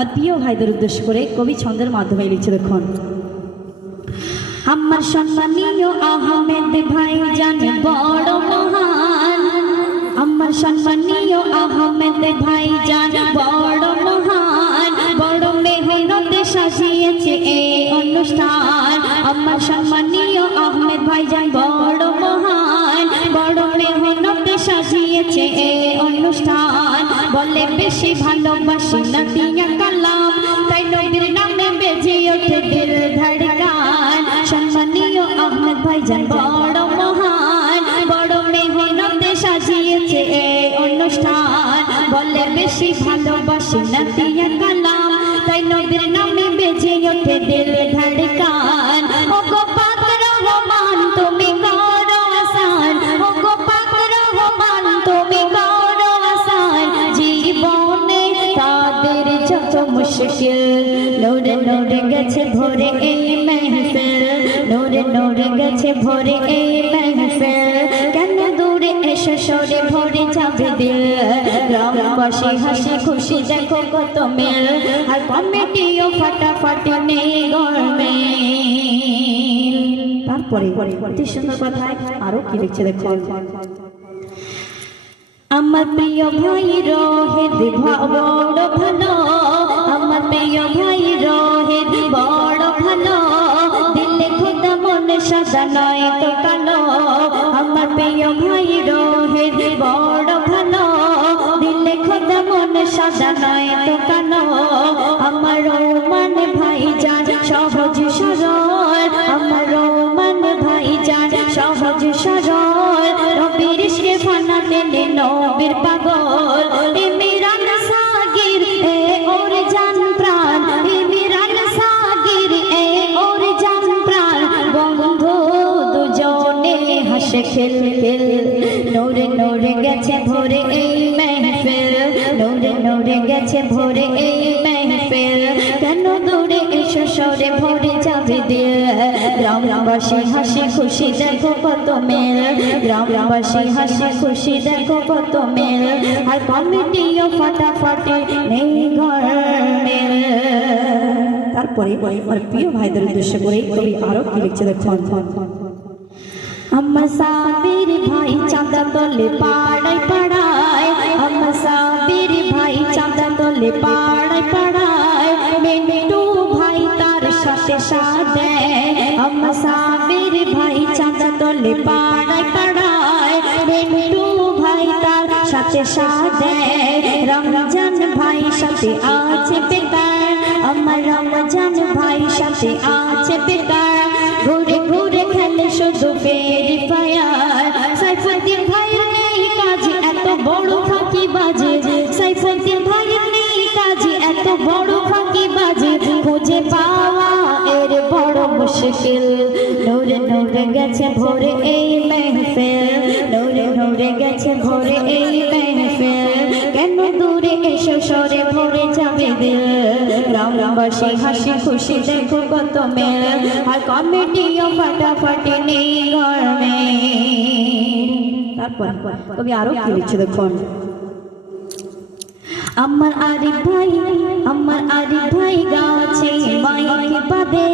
আমার প্রিয় ভাইদের উদ্দেশ্য করে কবি ছন্দের মাধ্যমে লিখছে দেখুন। আমার সম্মানীয় আহমেদ ভাইজান বড় মহান, আমার সম্মানীয় আহমেদ ভাইজান বড় মহান, বড় মেহনতে সাজিয়েছে এই অনুষ্ঠান। আমার সম্মানীয় আহমেদ ভাইজান বড় মহান, বড় মেহনতে সাজিয়েছে এই অনুষ্ঠান। বলে বেশি ভালোবাসি না দিয়া কালাম, তাই নবীর নামে বেজে ওঠে দিল ধড়কান। সম্মানীয় আহমেদ ভাইজান বড় মহান, বড় মেহনতে সাজিয়েছে এই অনুষ্ঠান। বলে বেশি ভালোবাসি না দিয়া কালাম, তাই নবীর নামে বেজে ওঠে দিল ধড়কান। ও গো পাক রহমান তুমি করো আসান, ও গো পাক রহমান তুমি করো আসান। জীবনে তাদের যত মুশকিল নূরে নূরে গেছে ভরে এই মেহফিল, নূরে নূরে গেছে ভরে এই মেহফিল। কেন দূরে এসে সরে ভরে যাবে দিল, গ্রামবাসী হাসি খুশি দেখো কত মিল। আর কমিটিও ফাটাফাটি নেই গরমে। তারপরে অতি সুন্দর কথায় আরো কি লিখছে দেখুন। আমার প্রিয় ভাই রোহিত বড় ভালো, আমার প্রিয় ভাই রোহিত বড় ভালো। দিলে খোদা মনে সাদা নয় তো কালো, আমার প্রিয় ভাই রোহিত বড় ভালো। দিলে খোদা মনে সাদা নয় তো কালো। আমার রহমান ভাইজান সহজ সরল, আমার রহমান ভাইজান সহজ সরল। নবীর ইশকে ফানা টেনে নবীর পাগল। ইমরান সাগির এ ওর জান প্রাণ, ইমরান সাগির এ ওর জান প্রাণ। বন্ধু দুজনে হাসে খেল খেল, নূরে নূরে গেছে ভরে এই মেহফিল, নূরে নূরে গেছে ভরে এই মেহফিল। কেন দূরে এসে সরে ভরে যাবে দিল, গ্রামবাসী হাসি খুশি দেখো কত মিল, গ্রামবাসী হাসি খুশি দেখো কত মিল। আর কমিটিও ফাটাফাটি নেই গরমিল। তারপরে আমার প্রিয় ভাইদের উদ্দেশ্য করে কবি আরো কি লিখছে দেখুন। আমার সাবির ভাই চাঁদা তলে পাড়ায় পাড়ায়, আমার সাবির ভাই চাঁদা তলে পাড়ায় পাড়ায়। মেন্টু ভাই তার সাথে সাথে, আমার সাবির ভাই চাঁদা তলে পাড়ায় পাড়ায়। মেন্টু ভাই তার সাথে সাথে, রমজান ভাই সাথে আছে বেকার, আমার রমজান ভাই সাথে আছে বেকার। ঘুরে ঘুরে খেলে শুধু ফেরি ফায়ার। সাইফুদ্দিন ভাইয়ের নেই কাজে এত বড় ফাঁকি বাজে, সাইফুদ্দিন ভাইয়ের নেই কাজে এত বড় ফাঁকি বাজে। খুঁজে পাওয়া এর বড় মুশকিল, নূরে নূরে গেছে ভরে এই মেহফিল, নূরে নূরে গেছে ভরে এই মেহফিল। কেন দূরে এসে সরে ভরে যাবে দিল, গ্রামবাসী হাসি খুশি দেখো কত মিল। আর কমিটিও ফাটাফাটি নেই গরমে। তারপর কবি আরো কি লিখছে দেখুন। আমার আরিফ ভাই, আমার আরিফ ভাই গাছে মাইক বাঁধে।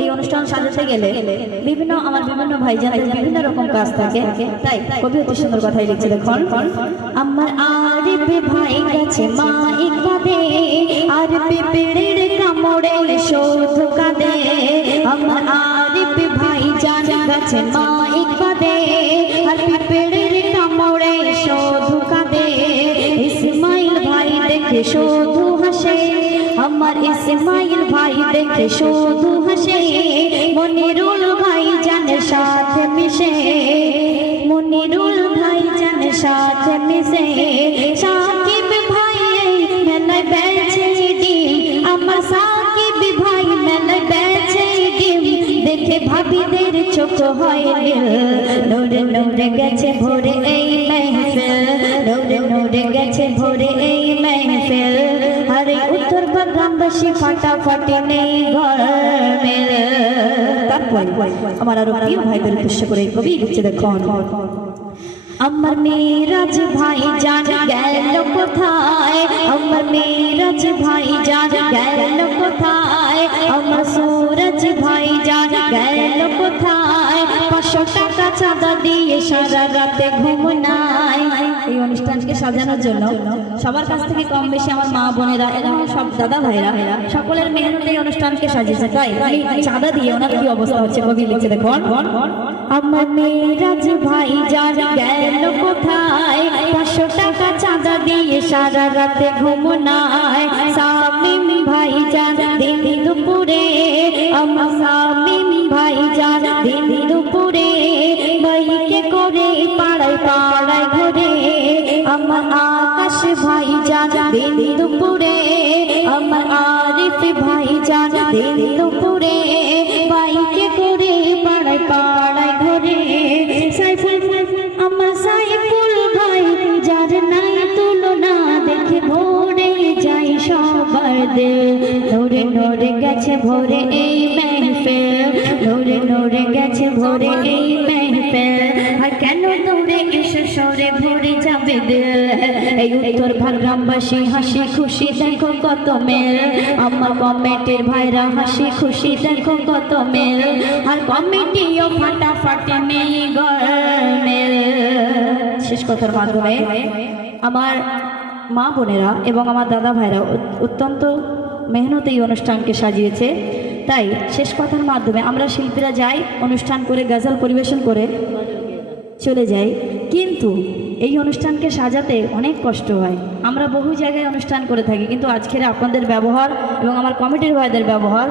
এই অনুষ্ঠান সাজাতে গেলে বিভিন্ন আমার বিভিন্ন ভাইজানের বিভিন্ন রকম কাজ থাকে, তাই কবি অতি সুন্দর কথাই লিখছে দেখুন। আমার আরিফ ভাই গাছে মাইক বাঁধে, আর পিঁপড়ের কামড়ে শুধু কাঁদে। আমার আরিফ ভাই জান গাছে মাইক বাঁধে, আর পিঁপড়ের কামড়ে শুধু কাঁদে। ইসমাইল ভাই দেখে শুধু হাসে, আমার ইসমাইল ভাই দেখে শুধু হাসে। মনিরুল ভাই জানের সাথে মিশে, মনিরুল ভাই জানের সাথে মিশে। সাকিব ভাই মেলায় বেচে ডিম, আমার সাকিব ভাই মেলায় বেচে ডিম। দেখে ভাবিদের চোখ হয় নীল, নূরে নূরে গেছে ভরে এই মেহফিল, নূরে নূরে গেছে ভরে এই মেহফিল। আরে উত্তর গ্রামবাসী ফাটাফাটি নেই গরমিল। তারপর আমার আরো প্রিয় ভাইদের উদ্দেশ্য করে কবি লিখছে দেখুন। আমার মেরাজ ভাই জান গেল কোথায়, আমার মেরাজ ভাই জান सूरज भाईजान গেল কোথায় 500 টাকা চাঁদা দিয়ে সারা রাতে ঘুম নাই। এই অনুষ্ঠানকে সাজানোর জন্য সবার কাছ থেকে কম বেশি আমার মা বোনেরা এবং সব দাদা ভাইরা সকলের মেহনতে এই অনুষ্ঠানকে সাজিয়েছে। তাই চাঁদা দিয়ে ওনার কি অবস্থা হচ্ছে কবি লিখছে দেখুন। আমার মেরাজ ভাইজান গেল কোথায় 500 টাকা চাঁদা দিয়ে সারা রাতে ঘুম নাই। শামীম ভাইজান দিন দুপুরে আমার শামীম ভাইজান দিন দুপুরে বাইকে করে পাড়ায় পাড়ায় ঘুরে। আমার আকাশ ভাইজান দিন দুপুরে আমার আরিফ ভাইজান দিন দুপুরে বাইকে করে পাড়ায় পাড়ায় ঘুরে। সাইফুল আমার সাইফুল ভাই যার নাই তুলনা দেখে ভরে যাই সবার দিল। নূরে নূরে গেছে ভরে এই মেহফিল, নূরে নূরে গেছে ভরে এই মেহফিল। আর কেন দৌড়ে এসে সরে ভরে যাবে দিল। এই উত্তর ভাগ গ্রামবাসী হাসি খুশি দেখো কত মেল। আমার কমিটির ভাইরা হাসি খুশি দেখো কত মেল। আর কমিটিও ফাটাফাটি নেই গরমেল। শেষ কথার মাধ্যমে আমার মা বোনেরা এবং আমার দাদা ভাইরা অত্যন্ত মেহনতে এই অনুষ্ঠানকে সাজিয়েছে। তাই শেষ কথার মাধ্যমে আমরা শিল্পীরা যাই অনুষ্ঠান করে গজল পরিবেশন করে চলে যাই, কিন্তু এই অনুষ্ঠানকে সাজাতে অনেক কষ্ট হয়। আমরা বহু জায়গায় অনুষ্ঠান করে থাকি, কিন্তু আজকের আপনাদের ব্যবহার এবং আমার কমিটির ভাইদের ব্যবহার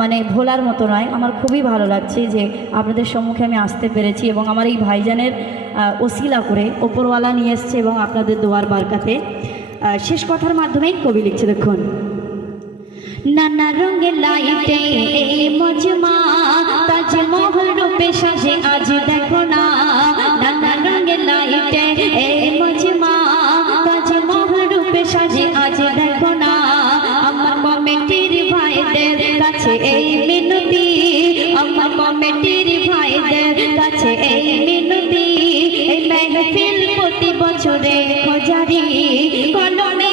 মানে ভোলার মতো নয়। আমার খুবই ভালো লাগছে যে আপনাদের সম্মুখে আমি আসতে পেরেছি এবং আমার এই ভাইজানের ওসিলা করে ওপরওয়ালা নিয়ে এসছে এবং আপনাদের দোয়ার বারকাতে। শেষ কথার মাধ্যমেই কবি লিখছে দেখুন। নানা রঙের লাইটে এই মজমা তাজমহল রূপে সাজে আজ দেখো না। নানা রঙের লাইটে এই মজমা তাজমহল রূপে সাজে আজ দেখো না। আমার কমিটির ভাইদের কাছে এই মিনতি, আমার কমিটির ভাইদের কাছে এই মিনতি। এই মেহফিল প্রতি বছরে খোঁজারি কলমে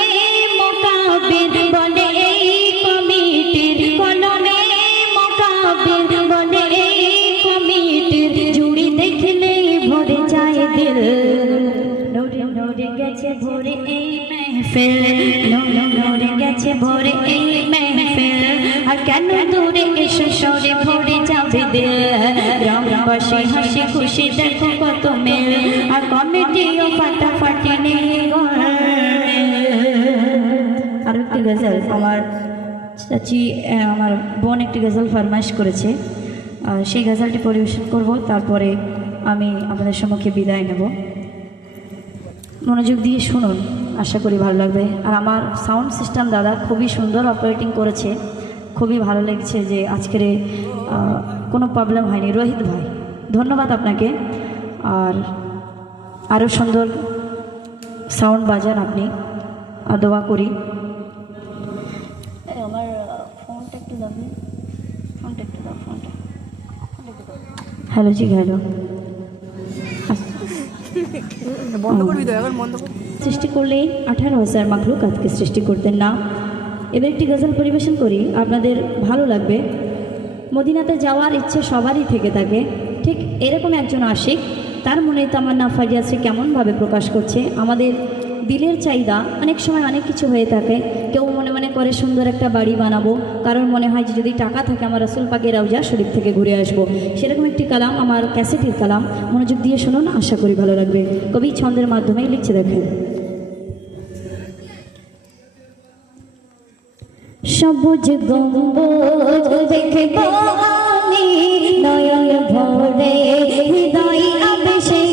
মোকাবির বলে এই কমিটির, কলমে মোকাবির বলে এই কমিটির। জুড়ি দেখলে ভরে যায় দিল। নূরে নূরে গেছে ভরে এই মেহফিল, নূরে নূরে গেছে ভরে এই মেহফিল। আর কেন দূরে এসে সরে ভরে যাবে দিল। গ্রামবাসী হাসি খুশি দেখো কত মেল। আর কমিটিও ফাটাফাটি নেই আর একটি গজল আমার চাচি আমার বোন একটি গজল ফরমাইশ করেছে, সেই গজলটি পরিবেশন করব, তারপরে আমি আপনাদের সম্মুখে বিদায় নেব। মনোযোগ দিয়ে শুনুন, আশা করি ভালো লাগবে। আর আমার সাউন্ড সিস্টেম দাদা খুবই সুন্দর অপারেটিং করেছে, খুবই ভালো লেগেছে যে আজকের কোনো প্রবলেম হয়নি। রোহিত ভাই ধন্যবাদ আপনাকে। আর আরও সুন্দর সাউন্ড বাজান আপনি, দোয়া করি। আমার ফোনটা একটু দাবি, ফোনটা একটু দাও, ফোনটা। হ্যালো জি, হ্যালো। সৃষ্টি করলে 18,000 মাখলুকাতকে সৃষ্টি করতেন না। এবার একটি গজল পরিবেশন করি, আপনাদের ভালো লাগবে। মদিনাতে যাওয়ার ইচ্ছে সবারই থেকে থাকে, ঠিক এরকম একজন আশিক তার মনে তামান্না ফারিয়াসে কেমনভাবে প্রকাশ করছে। আমাদের দিলের চাহিদা অনেক সময় অনেক কিছু হয়ে থাকে। কেউ মনে মনে করে সুন্দর একটা বাড়ি বানাবো, কারণ মনে হয় যে যদি টাকা থাকে আমার রাসূল পাকের রওজা শরীফ থেকে ঘুরে আসবো। সেরকম একটি কালাম আমার ক্যাসেটের কালাম, মনোযোগ দিয়ে শুনুন, আশা করি ভালো লাগবে। কবি ছন্দের মাধ্যমে লিখছে দেখেন। সবুজ গম্বুজ দেখে আমি নয়ন ভরে হৃদয় আবেশে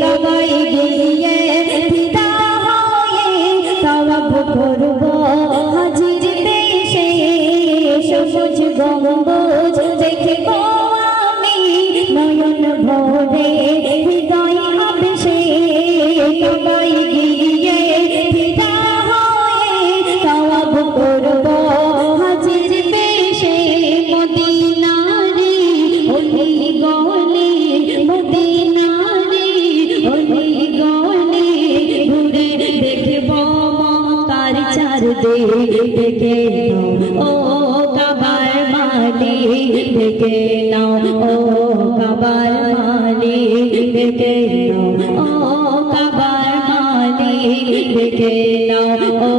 কাবাই গিয়ে পিতা হয়ে তাওয়াব করব হাজির দেশে। সবুজ গম্বুজ দেখে আমি নয়ন ভরে হৃদয় আবেশে কাবাই গিয়ে পিতা হয়ে তাওয়াব করব হাজির দেশে। মদিনারে ওলি গলি, মদিনারে ওলি গলি ঘুরে দেখব মক্কার চারদিক। দেখে ও কাবার ডেকে নাও ও কাবার মালিক ডেকে নাও ও কাবার মালিক ডেকে নাও ও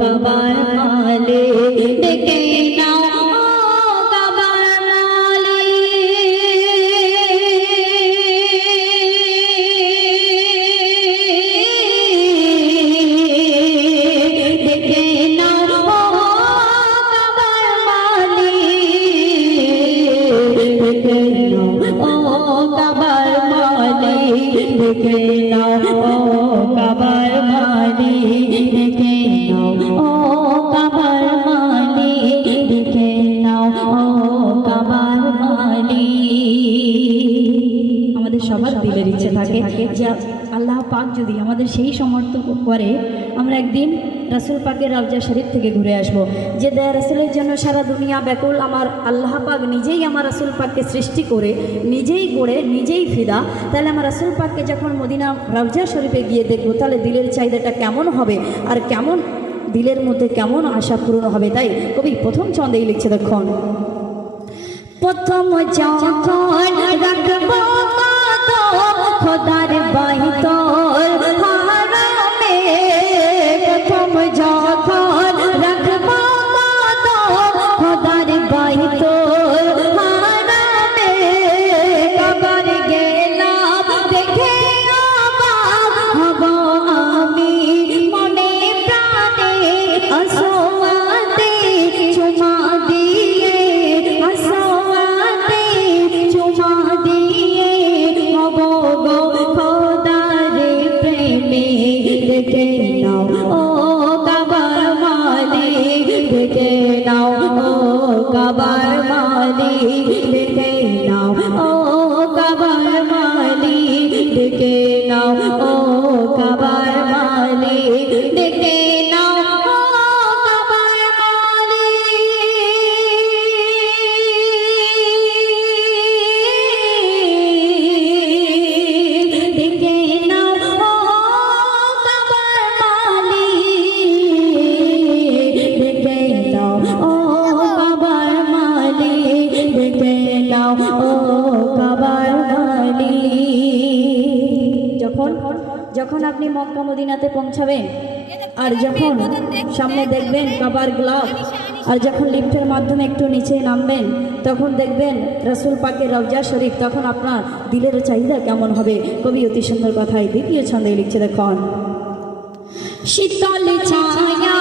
কাবার মালিক ডেকে নাও ও কাবার মালিক ডেকে নাও ও কাবার মালিক ডেকে নাও ও কাবার মালিক ডেকে নাও ও কাবার মালিক ডেকে নাও ও কাবার মালিক ডেকে নাও ও কাবার মালিক। আমাদের সবার দিলের ইচ্ছে থাকে যে আল্লাহ পাক যদি আমাদের সেই সমর্থ করে আমরা একদিন রাসূল পাকের রওজা শরীফ থেকে ঘুরে আসব। যে দয়া রাসূলের জন্য সারা দুনিয়া ব্যাকুল, আমার আল্লাহ পাক নিজেই আমার রাসূল পাককে সৃষ্টি করে নিজেই গড়ে নিজেই ফিদা, তাহলে আমার রাসূল পাককে যখন মদিনা রওজা শরীফে গিয়ে দেখবো তাহলে দিলের চাহিদাটা কেমন হবে আর কেমন দিলের মধ্যে কেমন আশা পূরণ হবে। তাই কবি প্রথম ছন্দেই লিখছে, দেখুন প্রথম যখন রাখবো কদম খোদার বাইতুল হারামে, প্রথম যখন রাখবো কদম খোদার বাইতুল হারামে, কবর গেলাম দেখে অবাক হব আমি মনে প্রাণে, আসোয়াতে চুমা দিয়ে আসোয়াতে চুমা দিয়ে হব গো খোদার প্রেমে, দেখে নাও ও কাবার মালিক দেখে নাও ও কাবার মালিক দেখে নাও ও কাবার মালিক দেখে নাও ও কাবার মালিক দেখে নাও ও কাবার মালিক দেখে নাও ও কাবার মালিক দেখে নাও ও কাবার মালিক দেখে নাও ও কাবার মালিক। যখন আপনি মক্কা মদিনাতে পৌঁছাবেন আর যখন সামনে দেখবেন কাবার গ্লাস, আর যখন লিফটের মাধ্যমে একটু নিচে নামবেন তখন দেখবেন রাসূল পাকের রওজা শরীফ, তখন আপনার দিলের চাহিদা কেমন হবে। কবি অতি সুন্দর কথাই দ্বিতীয় ছন্দে লিখছে, দেখুন শীতল ছায়া